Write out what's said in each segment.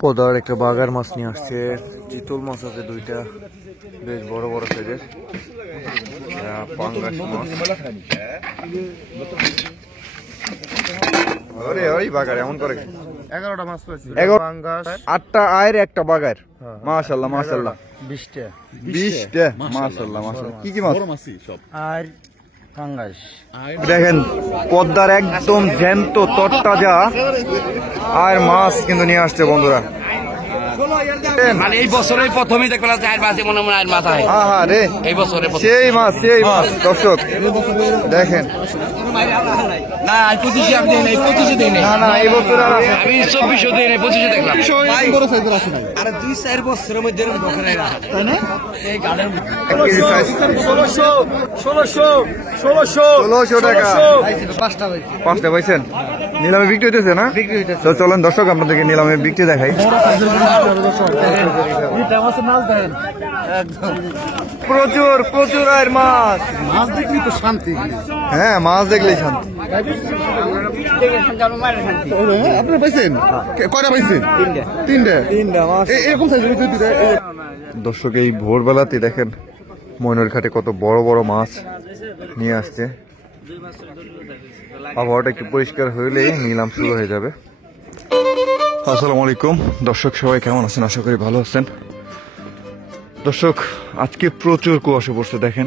পদার একটা বাগার মাছ নিয়ে আসছে, চিতল মাছ আছে দুইটা, বেশ বড় বড় সাইজের পাঙ্গাস মাছ। আরে ওই বাগার এমন করে 11টা মাছ পাইছি, 8টা আয়ের একটা বাগার। মাশাআল্লাহ মাশাআল্লাহ, 20টা মাশাআল্লাহ মাশাআল্লাহ। কি কি মাছ? আর পাঙ্গাস। দেখেন পদ্মার একদম জ্যান্ত তরতাজা আর মাছ কিন্তু নিয়ে আসছে বন্ধুরা। মানে এই বছরের প্রথমেই দেখলাম যে আর মাছে মনে মনে আর মাছ হয়। হ্যাঁ রে, এই বছরে সেই মাছ দর্শক দেখেন। না 25 আমি দেই নাই, 25 দেই নাই। না এই বছর আমি 24 দেই নাই, 25 দেখলাম। বড় সাইজের আসে নাই। আরে 2-4 বছরের মধ্যে এরকম বছরে না, তাই না? এই গাড়ির 1600 টাকা। পাঁচটা পাইছেন? নিলামে বিক্রি হইতেছে না? তো চলেন দর্শক আপনাদেরকে নিলামে বিক্রি দেখাই। প্রচুর প্রচুর আর মাছ। মাছ দেখলি তো শান্তি। হ্যাঁ মাছ দেখলেই শান্তি। আপনি পাইছেন? কয়টা পাইছেন? তিনটা মাছ। এরকম সাইজের দর্শক এই ভোরবেলাতে দেখেন ময়নার ঘাটে কত বড় বড় মাছ নিয়ে আসছে। আবহাওয়াটা একটু পরিষ্কার হইলেই নিলাম শুরু হয়ে যাবে। আসসালামু আলাইকুম দর্শক, সবাই কেমন আছেন? আশা করি ভালো আছেন। দর্শক আজকে প্রচুর কুয়াশা পড়ছে, দেখেন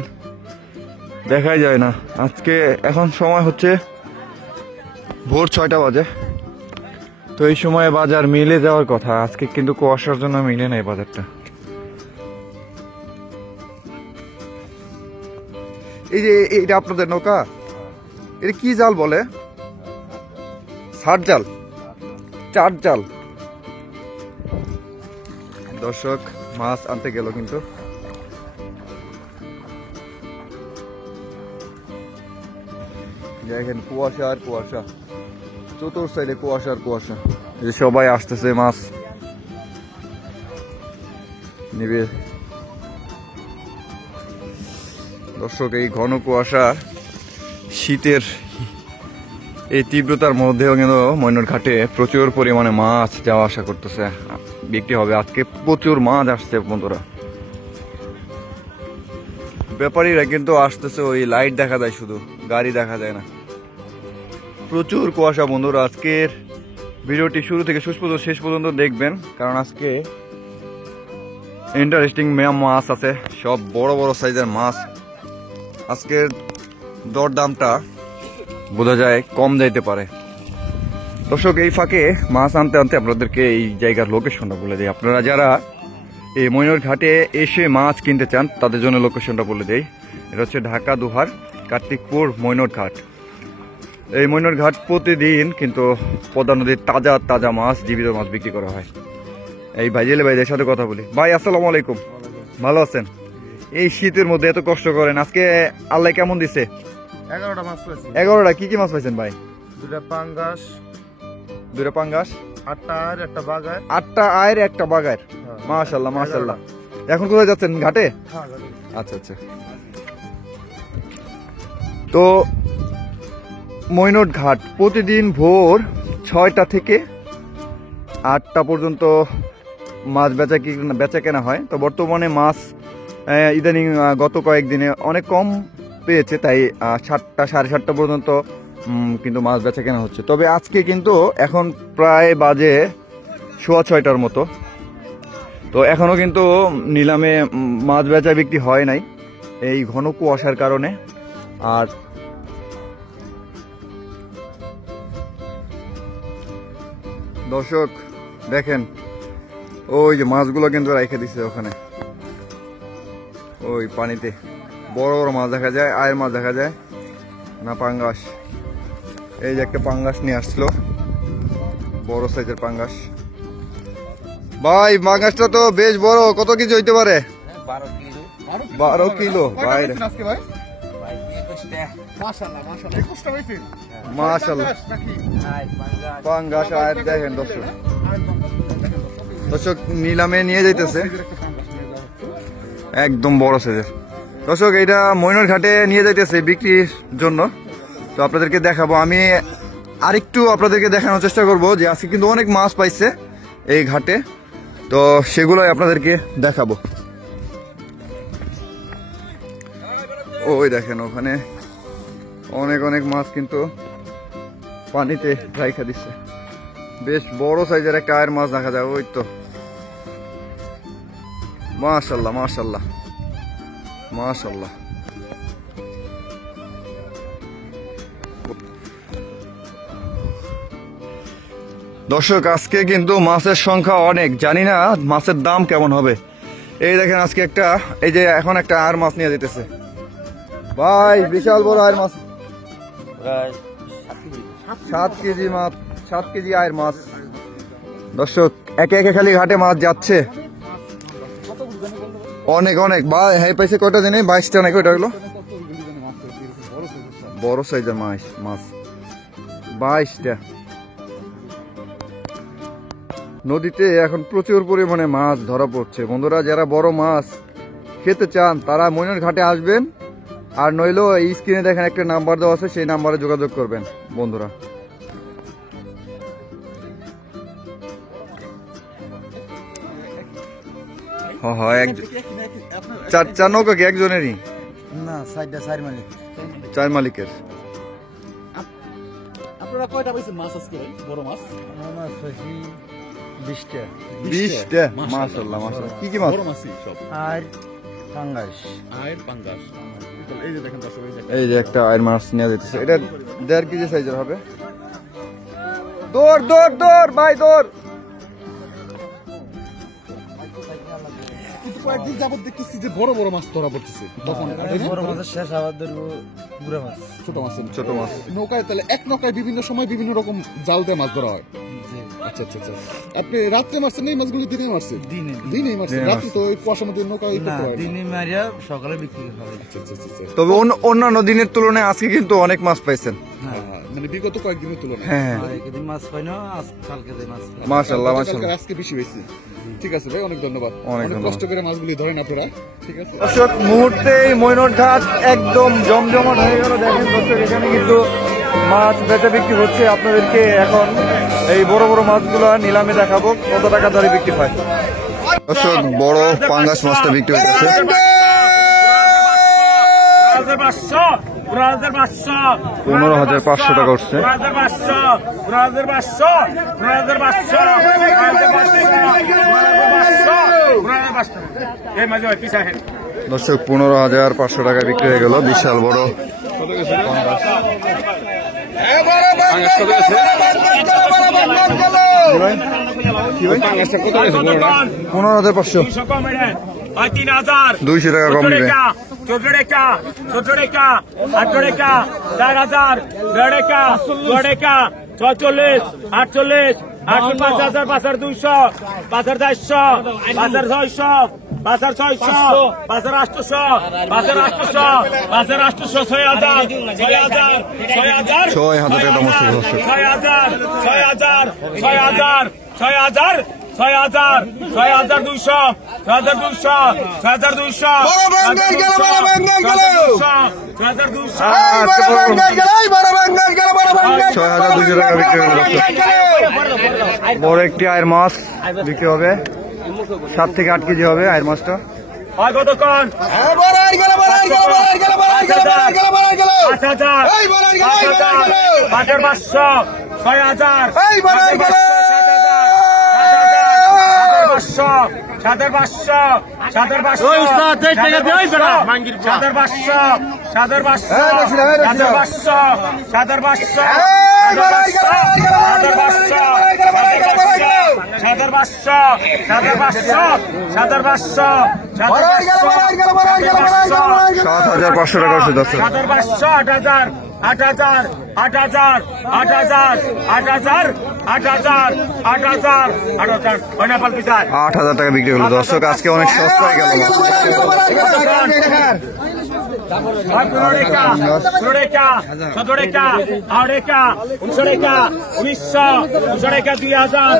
দেখাই যায় না। আজকে এখন সময় হচ্ছে ভোর 6টা বাজে। তো এই সময় বাজার মিলে যাওয়ার কথা, আজকে কিন্তু কুয়াশার জন্য মিলে নাই বাজারটা। এই যে এটা আপনাদের নৌকা, এটা কি জাল বলে? ষাট জাল, 4 জাল। দর্শক মাছ আনতে গেল কিন্তু দেখেন কুয়াশা আর কুয়াশা, চতুর সাইডে কুয়াশা আর কুয়াশা। এই সবাই আসতেছে মাছ নিবে। দর্শক এই ঘন কুয়াশা শীতের এই তীব্রতার মধ্যেও কিন্তু ময়নার ঘাটে প্রচুর পরিমাণে মাছ যাওয়া আসা করতেছে, বিক্রি হবে। আজকে প্রচুর মাছ আসছে বন্ধুরা। ব্যাপারীরা কিন্তু আসতেছে, ওই লাইট দেখা যায়, শুধু গাড়ি দেখা যায় না। প্রচুর কুয়াশা বন্ধুরা। আজকের ভিডিওটি শুরু থেকে শেষ পর্যন্ত দেখবেন, কারণ আজকে ইন্টারেস্টিং মাছ আছে, সব বড় বড় সাইজের মাছ। আজকের দরদামটা বোঝা যায় কম যাইতে পারে। দর্শক এই ফাঁকে মাছ আনতে আনতে আপনাদেরকে এই জায়গার লোকেশনটা বলে দিই। আপনারা যারা এই ময়নার ঘাটে এসে মাছ কিনতে চান তাদের জন্য লোকেশনটা বলে দেই। এটা হচ্ছে ঢাকা দুহার কার্তিকপুর ময়নার ঘাট। এই ময়নার ঘাট প্রতিদিন কিন্তু পদ্মা নদীর তাজা তাজা মাছ, জীবিত মাছ বিক্রি করা হয়। এই ভাইজেলে ভাইদের সাথে কথা বলি। ভাই আসসালামু আলাইকুম, ভালো আছেন? এই শীতের মধ্যে এত কষ্ট করেন, আজকে আল্লাহ কেমন দিছে? 11টা মাছ পাইছি। 11টা কি কি মাছ পাইছেন ভাই? 2টা পাঙ্গাস, 8টা আর একটা বাগার। 8টা আয়ের একটা বাগার। মাশাআল্লাহ মাশাআল্লাহ। এখন কোথায় যাচ্ছেন? ঘাটে? আচ্ছা আচ্ছা। তো ময়নার ঘাট প্রতিদিন ভোর 6টা থেকে 8টা পর্যন্ত মাছ বেচা কেনা হয়। তো বর্তমানে মাছ ইদানিং গত কয়েকদিনে অনেক কম পেয়েছে, তাই 7টা 7:30 পর্যন্ত কিন্তু মাছ বেচা কেনা হচ্ছে। তবে আজকে কিন্তু এখন প্রায় বাজে 6:15টার মতো। তো এখনো কিন্তু নিলামে মাছ বেচা বিক্রি হয় নাই এই ঘন কুয়াশার কারণে। আর দর্শক দেখেন ওই যে মাছগুলো কিন্তু রেখে দিছে ওখানে, ওই পানিতে বড় বড় মাছ দেখা যায়, আয়ের মাছ দেখা যায় না, পাঙ্গাস। এই যে একটা পাঙ্গাস নিয়ে আসছিল, বড় সাইজের পাঙ্গাস। ভাই পাঙ্গাসটা তো বেশ বড়, কত কেজি হইতে পারে? 12 কিলো। বাইরে মাশাআল্লাহ পাঙ্গাস আয়ের দেখেন দর্শক। দর্শক নিলামে নিয়ে যাইতেছে একদম বড় সাইজের। দর্শক এটা ময়নার ঘাটে নিয়ে যাইতেছে বিক্রির জন্য। তো আপনাদেরকে দেখাবো, আমি আরেকটু আপনাদেরকে দেখানোর চেষ্টা করব যে আজকে কিন্তু অনেক মাছ পাইছে। এই ঘাটে, তো সেগুলোই আপনাদেরকে দেখাবো। ওই দেখেন ওখানে অনেক অনেক মাছ কিন্তু পানিতে রাইখা দিচ্ছে। বেশ বড় সাইজের একটা আয়ের মাছ দেখা যায়। ওই তো মাশাআল্লাহ মাশাআল্লাহ মাশাআল্লাহ। দর্শক আজকে কিন্তু মাছের সংখ্যা অনেক, জানি না মাছের দাম কেমন হবে। এই দেখেন আজকে একটা, এই যে এখন একটা আয়ের মাছ নিয়ে যেতেছে ভাই, বিশাল বড় আয়ের মাছ, 7 কেজি মাছ, 7 কেজি আয়ের মাছ। দর্শক একে একে খালি ঘাটে মাছ যাচ্ছে, অনেক অনেক। ভাই হ্যাঁ পাইছে কয়টা দিনে? 22টা নাকি ওইটা হলো বড় সাইজের মাছ, 22টা। নদীতে এখন প্রচুর পরিমাণে মাছ ধরা পড়ছে। বন্ধুরা যারা বড় মাছ খেতে চান তারা মইনট ঘাটে আসবেন, আর নইলো এই স্ক্রিনে দেখেন একটা নাম্বার দেওয়া আছে, সেই নাম্বারে যোগাযোগ করবেন বন্ধুরা। চার নৌকা কি একজনেরই? না, 4 মালিক। 4 মালিকের। আপনারা কয়টা পাইছেন মাছ আজকে? বড় মাছ 20টা। 20টা মাশাআল্লাহ মাশাআল্লাহ। কি কি মাছ? বড় মাছই সব। আর পাঙ্গাস। আয়ের পাঙ্গাস। এই যে দেখেন দর্শক, এই যে একটা আয়ের মাছ নিয়ে যেতেছে, এটা 1.5 কেজি সাইজের হবে। দৌড় দৌড় দৌড় ভাই দৌড়। কিন্তু কয়েকদিন যাবত দেখতেছি যে বড় বড় মাছ ধরা পড়তেছে। তখন বড় মাছের শেষ আবার ধরবো গুড়া মাছ। ছোট মাছ, ছোট মাছ নৌকায়, তাহলে এক নৌকায় বিভিন্ন সময় বিভিন্ন রকম জাল দিয়ে মাছ ধরা হয়। আচ্ছা আচ্ছা আচ্ছা। আপনি রাত্রে মারছেন এই মাছগুলো? দিনে মারছেন? দিনেই মারছেন। রাত্রে তো ওই কুয়াশার মধ্যে নৌকায় করতে হয় না। দিনে মারিয়া সকালে বিক্রি হয়। আচ্ছা আচ্ছা আচ্ছা। তবে অন্যান্য দিনের তুলনায় আজকে কিন্তু অনেক মাছ পাইছেন। মানে বিগত কয়েকদিনের তুলনায়। হ্যাঁ একদিন মাছ পাই না, কালকে মাছ পাই। মাশাআল্লাহ মাশাআল্লাহ। আজকে বেশি হয়েছে। ঠিক আছে ভাই, অনেক ধন্যবাদ। অনেক অনেক কষ্ট করে মাছগুলি ধরেন আপনারা। ঠিক আছে দর্শক, মুহূর্তেই মইনট ঘাট একদম জমজমাট হয়ে গেল। দেখেন দর্শক, এখানে কিন্তু মাছ বেচা বিক্রি হচ্ছে। আপনাদেরকে এখন এই বড় বড় মাছগুলো নিলামে দেখাবো কত টাকা দরে বিক্রি হয়। দর্শক বড় পাঙ্গাস মাছটা বিক্রি হচ্ছে 15,500 টাকা উঠছে। দর্শক 15,500 টাকায় বিক্রি হয়ে গেল বিশাল বড়। 15,500, 200 টাকা কম নেবে। 14 টাকা, 8 টাকা, 4,000, 1.5 টাকা, 2 টাকা, 46, 48, 5,000, 5,200, 5,400, 5,600, 5,600, 5,800, 5,800, 5,800, 6,000, 6,000, 6,000, 6,000 টাকা দাম হচ্ছে দর্শক। 6,000, 6,000, 6,000, 6,000, 6,000, 6,200, 6,200, 6,200, 6,200 টাকা বিক্রি হবে দর্শক। বড় একটি আয়ের মাছ বিক্রি হবে, 7 থেকে 8 কেজি হবে আয়ের মাছটা। কতক্ষণ? 5,000, 5,500, 6,000, 7,500, 7,500, 7,500 টাকা হচ্ছে দর্শক। 8,000, 8,000, 8,000, 8,000, 8,000, 8,000, 8,000, 8,000, 8,000 টাকা বিক্রি হলো দর্শক। আজকে অনেক সস্তায় গেল মাছ। 15 টাকা 16 টাকা 17 টাকা 18 টাকা 19 টাকা 1900 টাকা 2000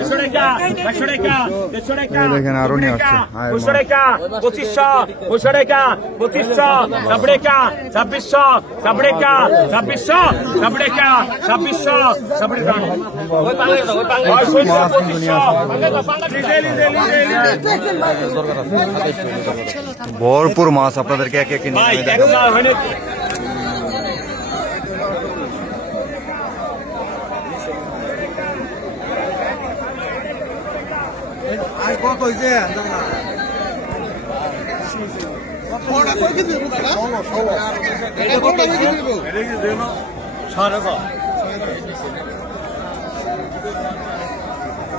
100 টাকা 100 টাকা 100 টাকা দেখেন আরো নিয়ে আসছে 200 টাকা 2500 200 টাকা 2500 90 টাকা 2600 90 টাকা 2600 90 টাকা 2600 90 টাকা ওই ভরপুর মাছ আপনাদেরকে একে একে নিয়ে আমি দেখাবো।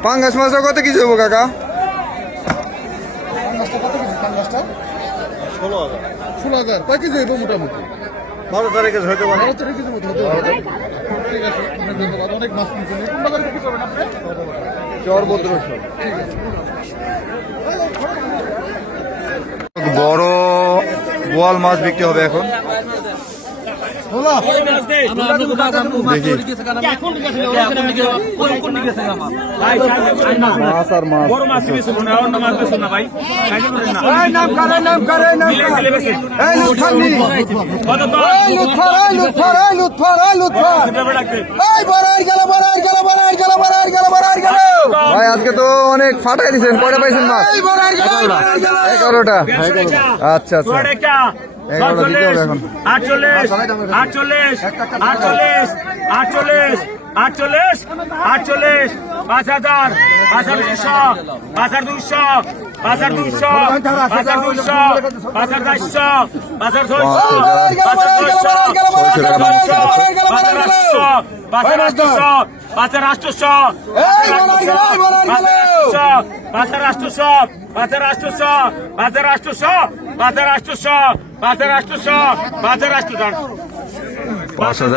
পাঙ্গাস মাছটা কত কিছু হবো কাকা? 16,000 কয় কেজি হইব মোটামুটি? 12 তারিখে হইতে পারে। 12 কেজির মতো হতে পারে। ঠিক আছে, আপনার ধন্যবাদ। অনেক মাছ নিয়েছেন। কোন বাজারে বিক্রি করবেন আপনি? চরবদ্রসর বড় বোয়াল মাছ বিক্রি হবে এখন। দেখি মাছ আর মাছ। বড় মাছ বেশি না অন্য মাছ বেশি না ভাই ভাই আজকে তো অনেক ফাটাই দিচ্ছেন। কয়টা পাইছেন মাছ? 11টা। আচ্ছা আচ্ছা 11টা দিতে হবে এখন। 48 48 48 48 48 48 5000 5200 5200 5200 5200 5400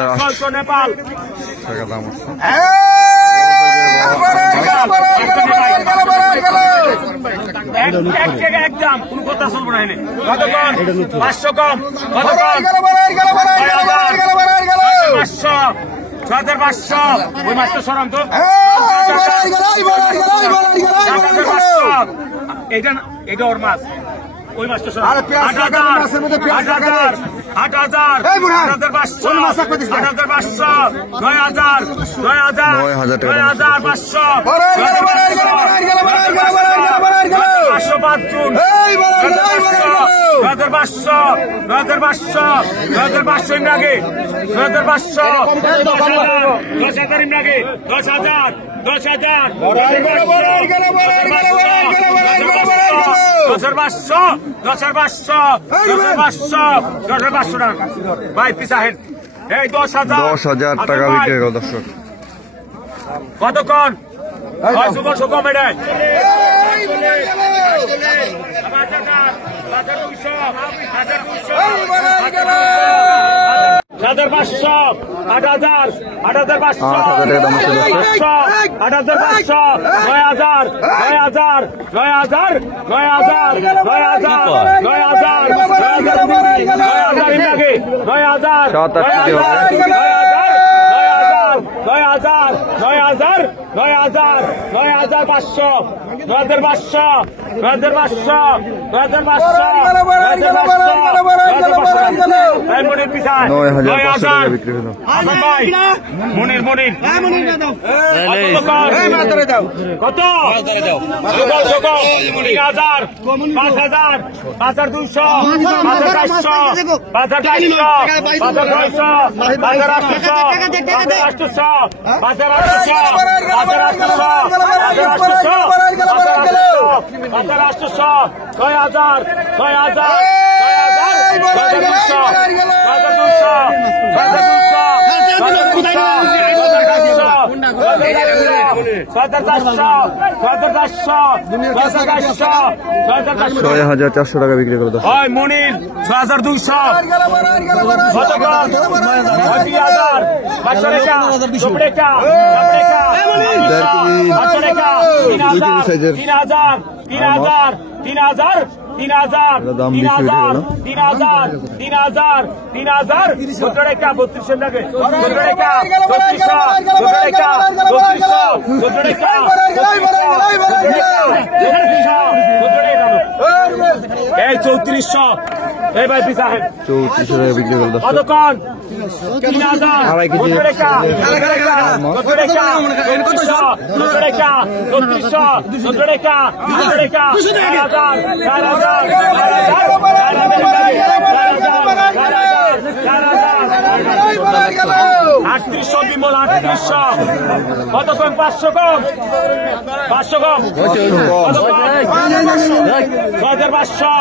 5,800 নেপাল টাকা দাম আছে। একদম কোন কথা চলবো না এনে কতক্ষণ 500 কম কতক্ষণ 500 6500 ওই মাছটা সরাম তো এটা ওর মাছ ওই মাছটা সরাম 8,000 8,000 8,500 9,000 9,000 9,500 ভাই পিছাহেন এই 10,000 টাকা বিক্রি করো দর্শক। কতক্ষণ কম এটা 7,500 8,000 8,500 8,000 টাকা দাম আছে দর্শক। 8,500 9,000 9,000 9,000 9,000 9,000 বিক্রি হলো। মনির কত 3,000 5,000 5,200 5,400 5,400 5,600 6,400 টাকা বিক্রি করো দর্শক। মনির 6,200 কতক্ষণ 2,000 500 টাকা 90 টাকা 90 টাকা 500 টাকা 3,000 3,000 3,000 3,000 3000 এটা দাম বেশি হয়ে গেল। 3000 3000 3000 14 টাকা 32 টাকা 14 টাকা 3200 14 টাকা 3200 14 টাকা 3200 এই 3400 এই ভাই পিছা হে 3400 টাকা বিক্রি হলো দর্শক। কতক্ষণ 3000 আড়াই কেজি। 14 টাকা 14 টাকা 14 টাকা 14 টাকা 14 টাকা 14 টাকা 3800 বিমল 3800 কতক্ষণ 500 কম 500 কম 6500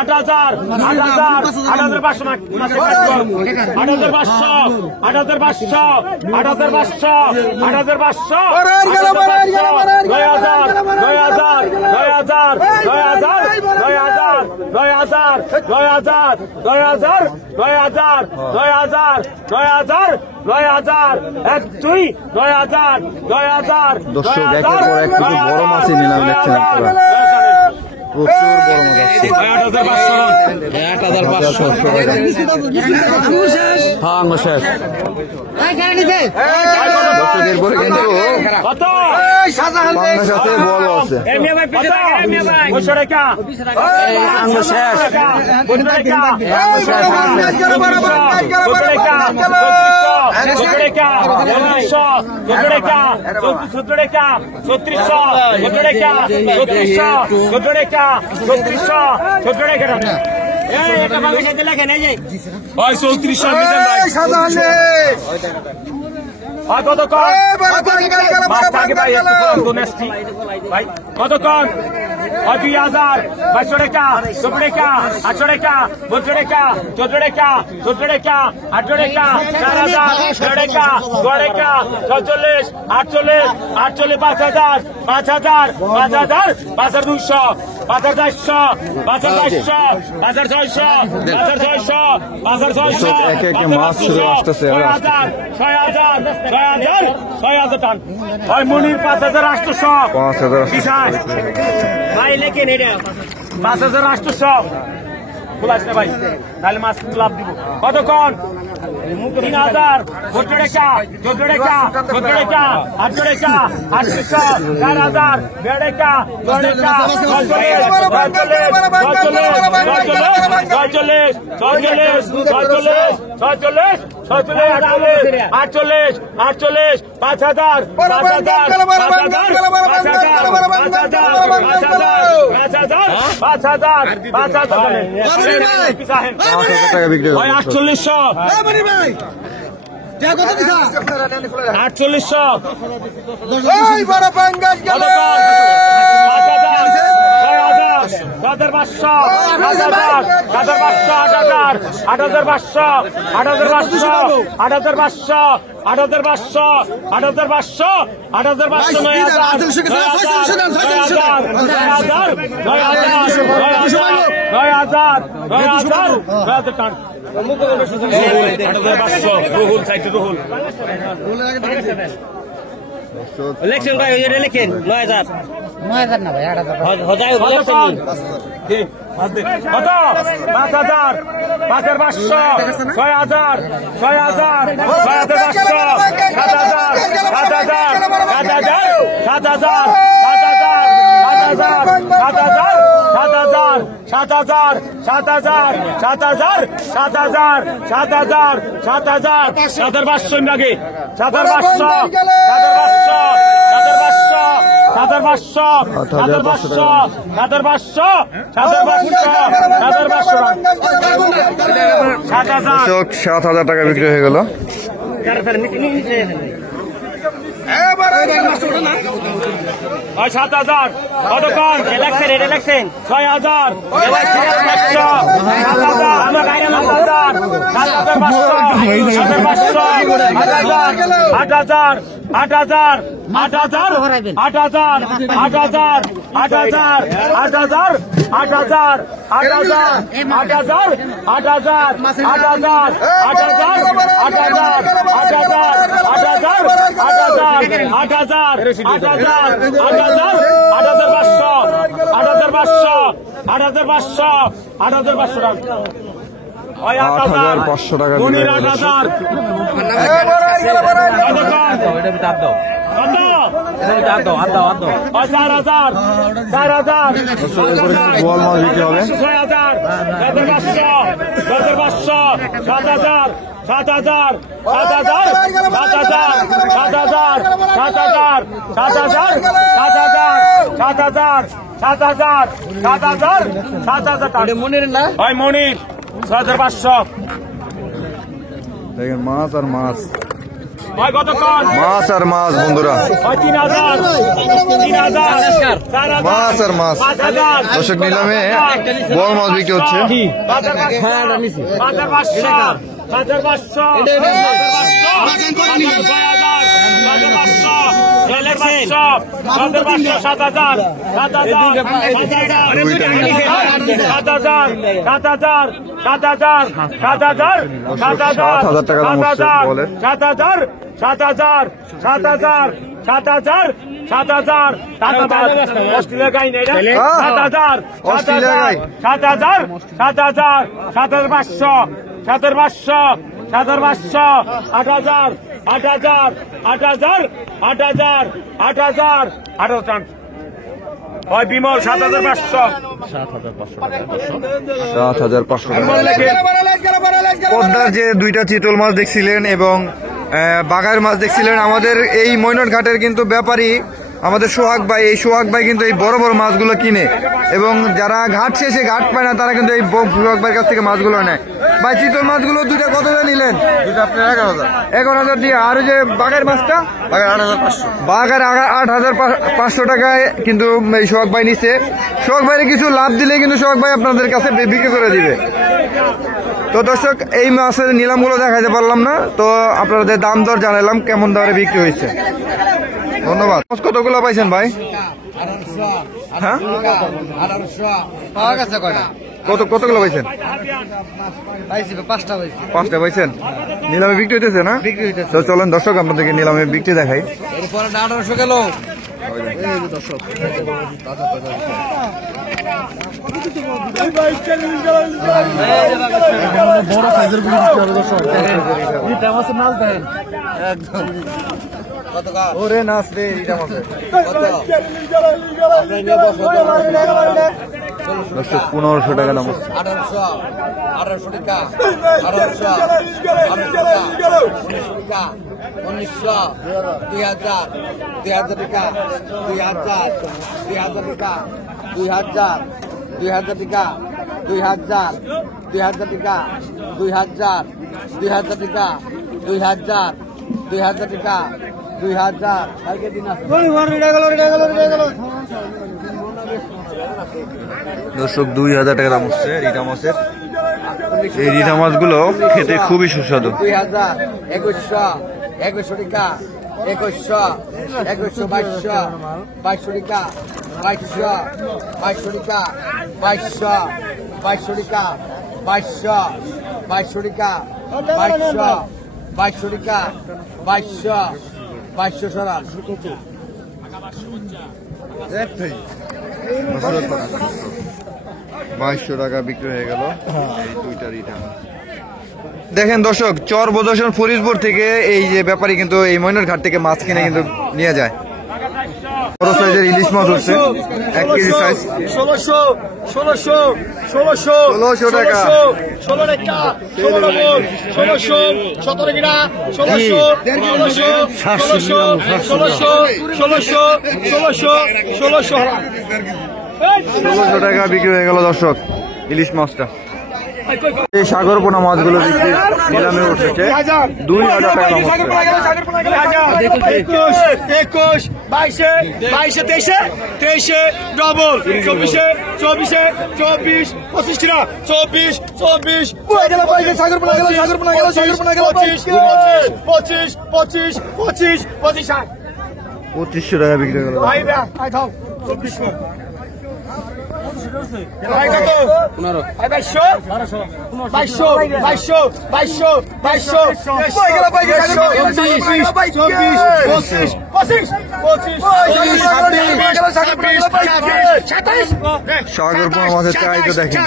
8000 দর্শক একের পর এক কিছু বড় মাছই নিলাম দেখছেন আপনারা। প্রচুর বড় মাছ আসছে। 8500 টাকা। হ্যাঁ আঙ্গুর শেষ। দর্শক এরপরে কিন্তু কত পাঙ্গাস আছে, বড় আছে। আঙ্গুর শেষ। কতক্ষণ 2000 2200 টাকা 14 টাকা 800 টাকা 12 টাকা 14 টাকা 14 টাকা 18 টাকা 4000 13 টাকা 12 টাকা 46 48 48 5000 5000 5000 5200 5400 5400 5600 5600 একে একে মাছ শুরু আসতেছে। 6000 টান ওই মনির 5000 800 5000 কিসান ভাই লেখেন এটা 5000 800 বলাস না ভাই তাহলে মাছ লাভ দিব কতক্ষণ 3000 14 টাকা 14 টাকা 14 টাকা 800 টাকা 800 4000 12 টাকা 12 টাকা টাকা বিক্রি হলো দর্শক। ইলেকশন ভাই এটা লেখেন 9000 9000 না ভাই 8000 হজাই কত 5000 5500 6000 6000 দর্শক 7000 টাকা বিক্রি হয়ে গেল। ওই 7000 কতক্ষণ ইলেকশন এটা ইলেকশন 6000 আমরা গাড়ি 8000 8,500 টাকা দিলে। 4,000 বোয়াল মাছ বিক্রি হবে। 6,000 7,500 7,000 মনির 6,500 দেখেন মাছ আর মাছ, কতক্ষণ মাছ আর মাছ বন্ধুরা, 3,000 মাছ আর মাছ। 5,000 দর্শক নিলামে বোয়াল মাছ বিক্রি হচ্ছে। 8,000 বিমল 7,500 7,500 পদ্মার যে দুইটা চিতল মাছ দেখছিলেন এবং বাঘার মাছ দেখছিলেন, আমাদের এই মৈনট ঘাটের কিন্তু ব্যাপারী আমাদের সোহাগ ভাই, এই সোহাগ ভাই কিন্তু এই বড় বড় মাছগুলো কিনে এবং যারা ঘাট শেষে ঘাট পায় না তারা কিন্তু এই সোহাগ ভাইয়ের কাছ থেকে মাছগুলো নেয়। ভাই চিতল মাছগুলো দুইটা কত করে নিলেন? 11,000 দিয়ে। আর ওই যে বাঘের মাছটা বাঘের 8,500 টাকায় কিন্তু এই সোহাগ ভাই নিচ্ছে। সোহাগ ভাইয়ের কিছু লাভ দিলে কিন্তু সোহাগ ভাই আপনাদের কাছে বিক্রি করে দিবে। তো দর্শক এই মাছের নিলামগুলো দেখাতে পারলাম না, তো আপনাদের দাম দর জানালাম কেমন দরে বিক্রি হয়েছে। ধন্যবাদ। কতগুলো পাইছেন ভাই? হ্যাঁ কতগুলো পাইছেন? 5টা পাইছেন। নিলামে বিক্রি হইতেছে না? তো চলেন দর্শক আপনাদেরকে নিলামে বিক্রি দেখাই। 1800 গেল। বড় সাইজের গুলো বিক্রি হবে দর্শক। ওরে নাচ রে এটা মাছে। দর্শক 1,500 টাকা দাম। 1800 টাকা 1900 2000 টাকা 2000 টাকা 2000 টাকা 2000 টাকা 2000 টাকা 2000 টাকা 2000 টাকা 2000 কালকে দিন আছে। দর্শক 2,000 টাকা দাম হচ্ছে রিটা মাছের। এই রিটা মাছগুলো খেতে খুবই সুস্বাদু। 2000 2100 টাকা 2100 2200 টাকা 2200 টাকা 2200 টাকা 2200 টাকা 2200 টাকা 2200 সরান। 2200 টাকা বিক্রি হয়ে গেল এই দুইটা রিটা। দেখেন দর্শক, চর বদর্শন ফরিদপুর থেকে এই যে ব্যাপারী কিন্তু এই মৈনট ঘাট থেকে মাছ কিনে কিন্তু নিয়ে যায়। বড় সাইজের ইলিশ মাছ হচ্ছে 1 কেজি সাইজ। 1600 টাকা। 16 টাকা 16 17 টাকা 1600 টাকা বিক্রি হয়ে গেল দর্শক ইলিশ মাছটা। এই সাগর পোনা মাছগুলো বিক্রি নিলামে উঠেছে 2,000 টাকা দাম হচ্ছে। 21 22 23 ডবল 24 25 টাকা 24 2500 টাকা বিক্রি হয়ে গেল। সাগর পোনা মাছের চাহিদা দেখেন।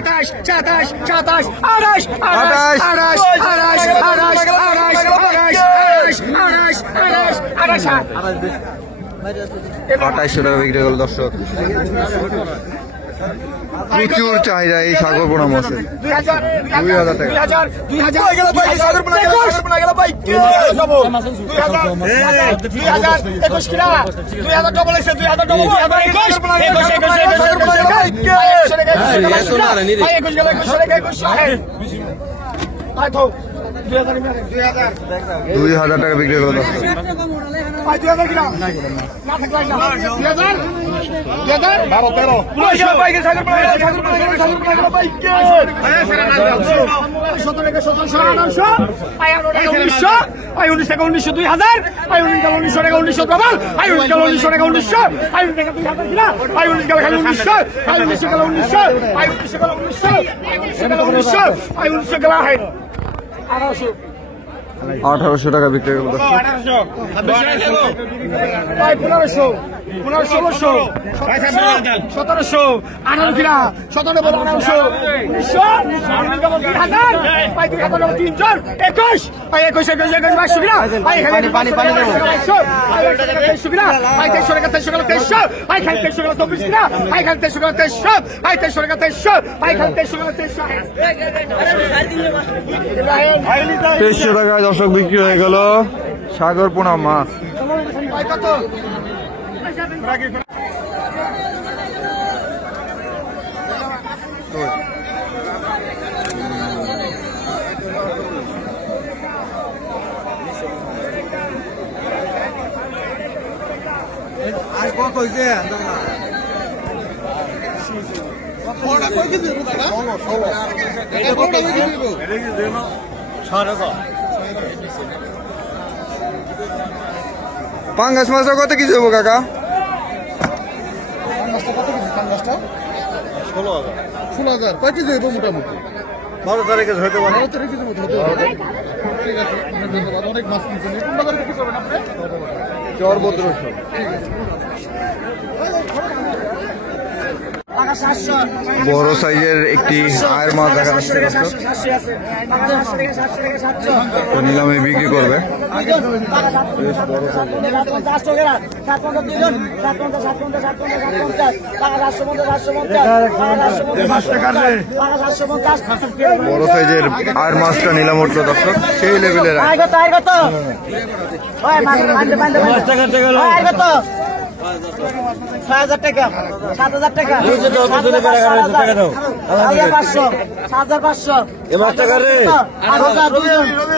2800 টাকা বিক্রি হলো দর্শক। প্রচুর চাহিদা এই সাগর পোনা মাছের। 2000 টাকা। দুই হাজার টাকা বিক্রি হলো দর্শক। আঠারোশো টাকা বিক্রি হলো দর্শক। 1700 18 কিনা 17 বল 1800 2300 টাকায় দর্শক বিক্রি হয়ে গেল সাগর পোনা মাছ। পাঙ্গাস মাছটা কত কিছু হবো কাকা? 16,000 কয় কেজি হইব মোটামুটি? 12 তারিখে হইতে পারে। 12 কেজির মতো হতে পারে। ঠিক আছে, অনেক ধন্যবাদ। অনেক মাছ কিনছেন। কোন বাজারে বিক্রি করবেন আপনি? চর বদ্রসর। বড় সাইজের একটি আয়ের মাছ দেখা যাচ্ছে দর্শক। তো নিলামে বিক্রি করবে। বড় সাইজের আয়ের মাছটা নিলাম উঠলো দর্শক, সেই লেভেলের আয়। 6,000 টাকা 7,000 টাকা 500 7,500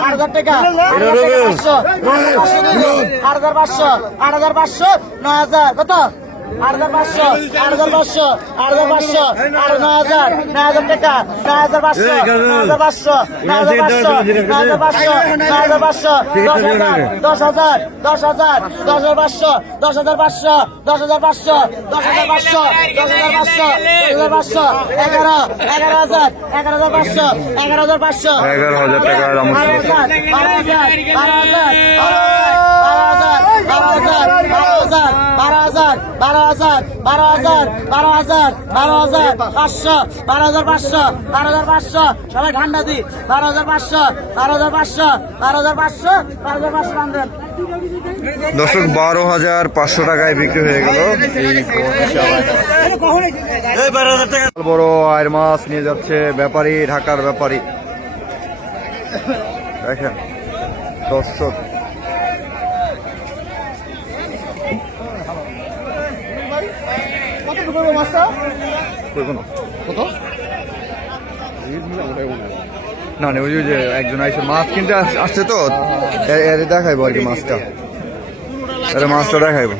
8,000 টাকা 8,500 9,000 কত 8,500 8,500 8,500 9,000 9,000 টাকা 9,500 9,500 9,500 9,500 9,500 10,000 10,000 10,500 10,500 10,500 10,500 10,500 10,500 11,000 11,500 11,500 11,000 টাকা রামুস। 12,500 সবাই ঠান্ডা দি 12,500 12,500 12,500 দর্শক 12,500 টাকায় বিক্রি হয়ে গেল এই বড় আয়ের মাছ নিয়ে যাচ্ছে ব্যাপারী, ঢাকার ব্যাপারী। দেখেন দর্শক, না না ওই যে একজন আইসে মাছ কিনতে আসছে তো দেখাইবো আর কি মাছটা, মাছটা দেখাইবো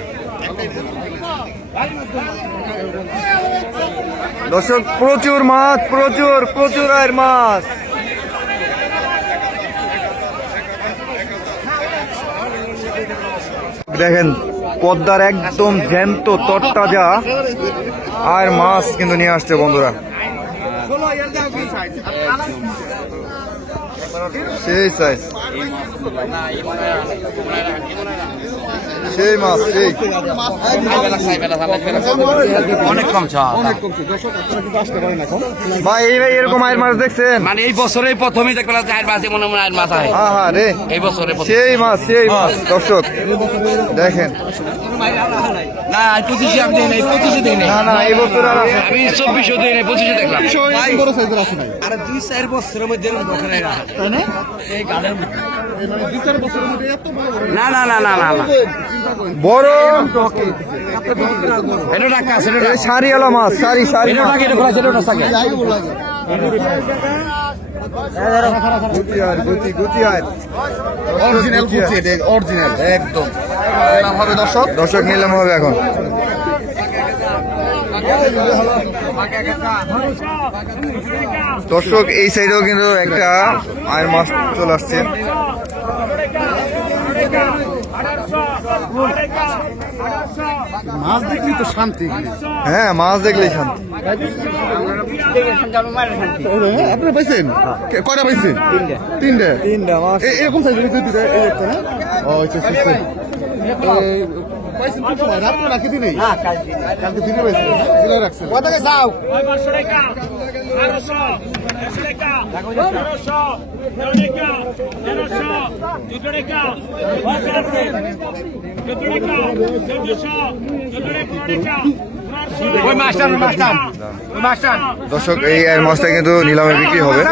দর্শক। প্রচুর মাছ, প্রচুর প্রচুর আয়ের মাছ। দেখেন পদ্মার একদম জ্যান্ত তরতাজা আর মাছ কিন্তু নিয়ে আসছে বন্ধুরা, সেই সাইজ। সেই মাছ সেই অনেক কম চাওয়া অনেক কমছে দর্শক, আপনারা কিন্তু আসতে পারেন এখন। ভাই ভাই এরকম আয়ের মাছ দেখছেন? মানে এই বছরেই প্রথমেই দেখবেন চার মাসে মনে মনে আয়ের মাছ হয় আহা রে, এই বছরে সেই মাছ দর্শক দেখেন। না 25 আমি দিই নাই 25 দিই নাই না না এই বছর আর আসে না। আমি 24 দিই নাই 25 দেখলাম এই বড় সাইজের আসে নাই। আর 2-4 বছরের মধ্যে বকরে তাই না? এই মানে 2-4 বছরের মধ্যে এত বড় বড় না না না না না চিন্তা করেন। বড় এটা টাকা আছে এটা এই সারিওয়ালা মাছ, সারি এটা মাছ। টাকা এটা খোলা এটা টাকা যাই বলা যায়। গুচি আয় অরিজিনাল কুচি, এটা অরিজিনাল একদম। নাম হবে দর্শক। দর্শক নিলাম হবে এখন। দর্শক এই সাইডেও কিন্তু একটা আয়ের মাছ চলে আসছে। মাছ দেখলি তো শান্তি। হ্যাঁ মাছ দেখলেই শান্তি। আপনারা পাইছেন? কয়টা পাইছেন? তিনটে মাছ এরকম সাইজের দুইটা এই একটা না? ও আচ্ছা আচ্ছা। পাইছেন কোন সময়? রাত্রে রাখি দিনেই? কালকে দিনে পাইছেন? দিনে রাখছেন। কত টাকা চাও? 500 টাকা 1200 100 টাকা 1200 টাকা 1300 200 টাকা 1400 ওই মাস্টার দর্শক এই আয়ের মাছটা কিন্তু নিলামে বিক্রি হবে।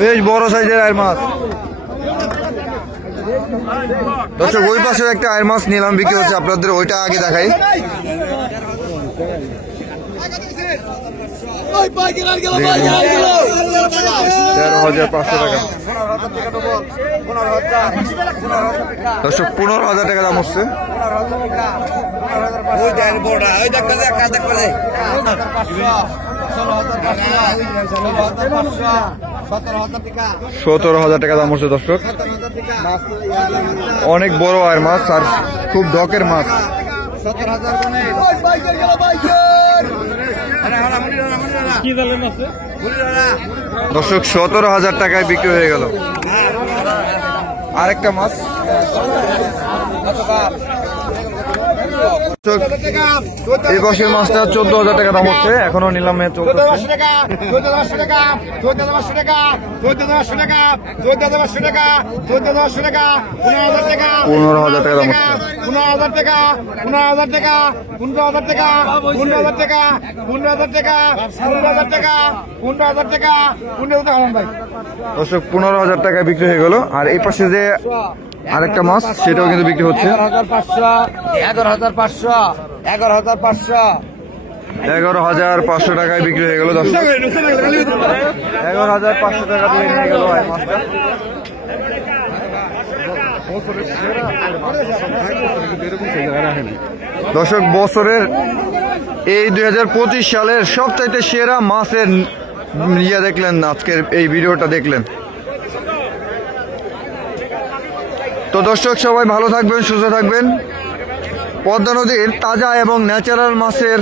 বেশ বড় সাইজের আয়ের মাছ। দর্শক ওই পাশে একটা আয়ের মাছ নিলাম বিক্রি হচ্ছে, আপনাদের ওইটা আগে দেখাই। 13,500 টাকা। দর্শক 15,000 টাকা দাম হচ্ছে। ওই দেখ বড় ওই দেখ দেখা দেখো 17,000 টাকা দাম হচ্ছে দর্শক। অনেক বড় আয়ের মাছ আর খুব ডকের মাছ। কি জানেন আছে দর্শক 17,000 টাকায় বিক্রি হয়ে গেল। আরেকটা মাছ এই বছর মাছটা 14,000 টাকা দাম হচ্ছে, এখনো নিলামে চলতেছে। 14,500 টাকা 14,500 টাকা 14,500 টাকা 14,500 টাকা 14,500 টাকা 15,000 টাকা 15,000 টাকা দাম হচ্ছে। 15,000 টাকা 15,000 টাকা 15,000 টাকা 15,000 টাকা 15,000 টাকা 15,000 টাকা 15,000 টাকা 15,000 টাকা ভাই। দর্শক 15,000 টাকায় বিক্রি হয়ে গেল। আর এই পাশে যে আরেকটা মাছ সেটাও কিন্তু বিক্রি হচ্ছে। 11,500 টাকায় বিক্রি হয়ে গেল দর্শক। 11,500 টাকা দিয়ে নিয়ে গেল এই মাছটা। দর্শক বছরের এই 2025 সালের সবচাইতে সেরা মাছের ইয়ে দেখলেন, আজকের এই ভিডিওটা দেখলেন। তো দর্শক সবাই ভালো থাকবেন, সুস্থ থাকবেন। পদ্মা নদীর তাজা এবং ন্যাচারাল মাছের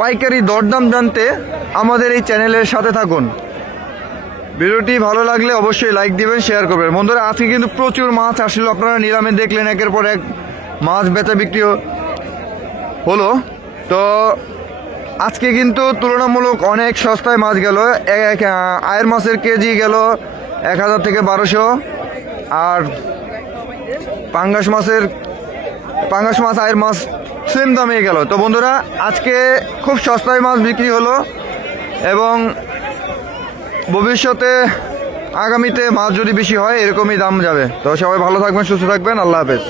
পাইকারি দরদাম জানতে আমাদের এই চ্যানেলের সাথে থাকুন। ভিডিওটি ভালো লাগলে অবশ্যই লাইক দিবেন, শেয়ার করবেন। বন্ধুরা আজকে কিন্তু প্রচুর মাছ আসলে, আপনারা নিলামে দেখলেন একের পর এক মাছ বেচা বিক্রি হলো। তো আজকে কিন্তু তুলনামূলক অনেক সস্তায় মাছ গেল। আয়ের মাছের কেজি গেল 1,000 থেকে 1200। আর পাঙ্গাস মাছ আয়ের মাছ সেম দামে গেল। তো বন্ধুরা আজকে খুব সস্তায় মাছ বিক্রি হলো এবং ভবিষ্যতে আগামীতে মাছ যদি বেশি হয় এরকমই দাম যাবে। তো সবাই ভালো থাকবেন, সুস্থ থাকবেন। আল্লাহ হাফেজ।